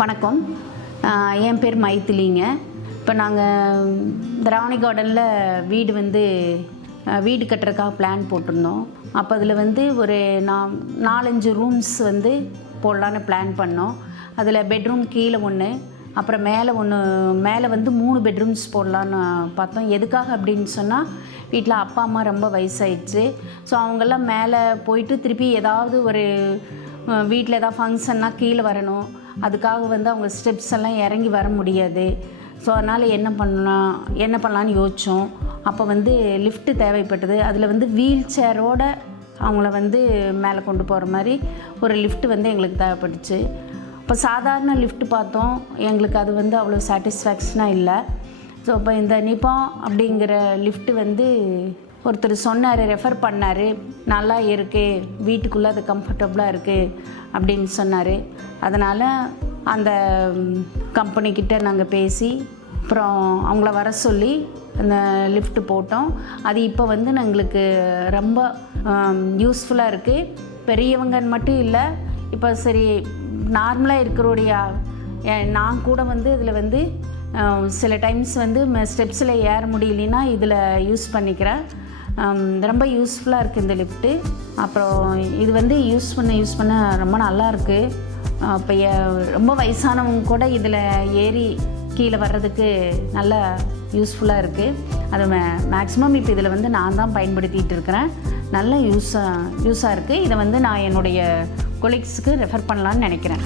வணக்கம். என் பேர் மைத்திலிங்க. இப்போ நாங்கள் திராவணி கார்டனில் வீடு கட்டுறதுக்காக பிளான் போட்டிருந்தோம். அப்போ அதில் ஒரு 4-5 ரூம்ஸ் போடலான்னு பிளான் பண்ணோம். அதில் பெட்ரூம் கீழே ஒன்று, அப்புறம் மேலே 3 பெட்ரூம்ஸ் போடலான்னு பார்த்தோம். எதுக்காக அப்படின்னு சொன்னால், வீட்டில் அப்பா அம்மா ரொம்ப வயசாயிடுச்சு. ஸோ அவங்கெல்லாம் மேலே போயிட்டு திருப்பி ஏதாவது வீட்டில் ஏதாவது ஃபங்க்ஷன்னா கீழே வரணும். அதுக்காக அவங்க ஸ்டெப்ஸ் எல்லாம் இறங்கி வர முடியாது. ஸோ அதனால் என்ன பண்ணலான்னு யோசித்தோம். அப்போ லிஃப்ட்டு தேவைப்பட்டது. அதில் வீல் சேரோட அவங்கள மேலே கொண்டு போகிற மாதிரி ஒரு லிஃப்ட்டு எங்களுக்கு தேவைப்பட்டுச்சு. இப்போ சாதாரண லிஃப்ட் பார்த்தோம். எங்களுக்கு அது அவ்வளோ சாட்டிஸ்ஃபேக்ஷனாக இல்லை. ஸோ இப்போ இந்த நிப்பான் அப்படிங்கிற லிஃப்ட்டு ஒருத்தர் சொன்னார், ரெஃபர் பண்ணார். நல்லா இருக்குது, வீட்டுக்குள்ளே அது கம்ஃபர்டபுளாக இருக்குது அப்படின்னு சொன்னார். அதனால் அந்த கம்பெனிக்கிட்ட நாங்கள் பேசி அப்புறம் அவங்கள வர சொல்லி அந்த லிஃப்ட்டு போட்டோம். அது இப்போ எங்களுக்கு ரொம்ப யூஸ்ஃபுல்லாக இருக்குது. பெரியவங்கன்னு மட்டும் இல்லை, இப்போ சரி நார்மலாக இருக்கிறோடைய நான் கூட இதில் சில டைம்ஸ் ஸ்டெப்ஸில் ஏற முடியலன்னா இதில் யூஸ் பண்ணிக்கிறேன். ரொம்ப யூஸ்ஃபுல்லாக இருக்குது இந்த லிஃப்ட்டு. அப்புறம் இது யூஸ் பண்ண ரொம்ப நல்லா இருக்குது. இப்போ ரொம்ப வயசானவங்க கூட இதில் ஏறி கீழே வர்றதுக்கு நல்லா யூஸ்ஃபுல்லாக இருக்குது. அது மேக்ஸிமம் இப்போ இதில் நான் தான் பயன்படுத்திகிட்டு இருக்கிறேன். நல்ல யூஸாக இருக்குது. இதை நான் என்னுடைய கொலீக்ஸுக்கு ரெஃபர் பண்ணலான்னு நினைக்கிறேன்.